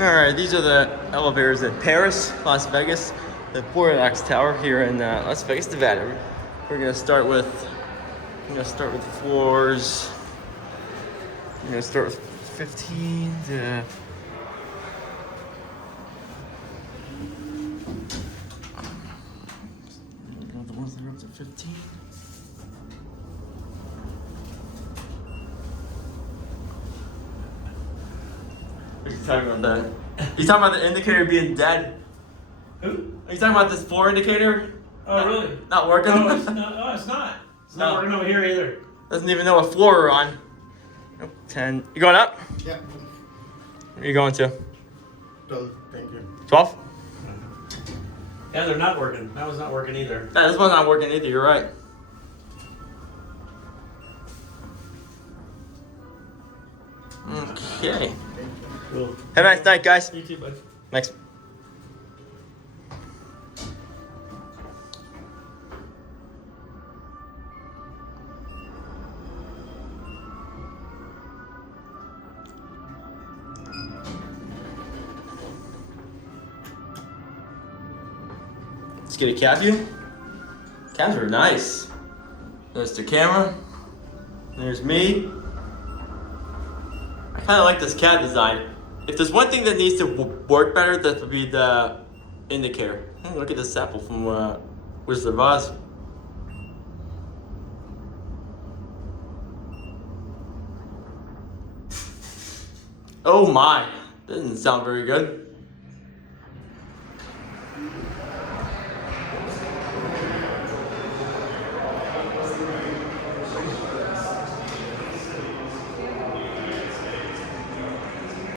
Alright, these are the elevators at Paris, Las Vegas, the Bordeaux Tower here in Las Vegas, Nevada. We're gonna start with floors. We're gonna start with 15 to the ones that are up to 15. He's talking about that. He's talking about the indicator being dead. Who? Are you talking about this floor indicator? Oh, really? Not working? Oh, it's not. Oh, it's not. It's not working over here either. Doesn't even know what floor we're on. Nope, 10. You going up? Yeah. Where are you going to? 12, thank you. 12? Yeah, they're not working. That one's not working either. Yeah, this one's not working either, you're right. Okay. Cool. Have a nice night, guys. You too, bud. Thanks. Let's get a cat view. Cats are nice. There's the camera. There's me. I kind of like this cat design. If there's one thing that needs to work better, that would be the indicator. Hey, look at this apple from Wizard of Oz. Oh my, that doesn't sound very good.